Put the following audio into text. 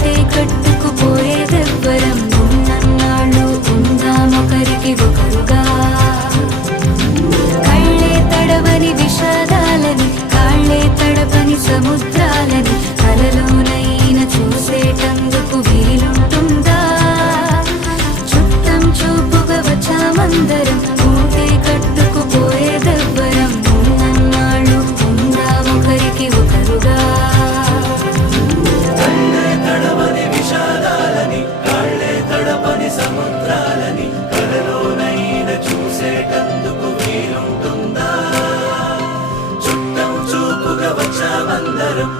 మూటే కట్టుకుపోయేదెవ్వరం ఉన్నన్నాళ్ళు ఉందామొకరికి ఒకరుగా కళ్ళే తడవని విషాదాలని కాళ్ళే తడపని సముద్రాలని కలలోనైనా చూసేటందుకు వీలుంటుందా చుట్టం చూపుగా వచ్చామందరం మూటే కట్టుకుపోయేదెవ్వరం ఉన్నన్నాళ్ళు ఉందామొకరికి ఒకరుగా కళ్ళే తడవని విషాదాలని కాళ్ళే తడపని సముద్రాలని కలలోనైనా చూసేటందుకు వీలుంటుందా చుట్టం చూపుగా వచ్చామందరం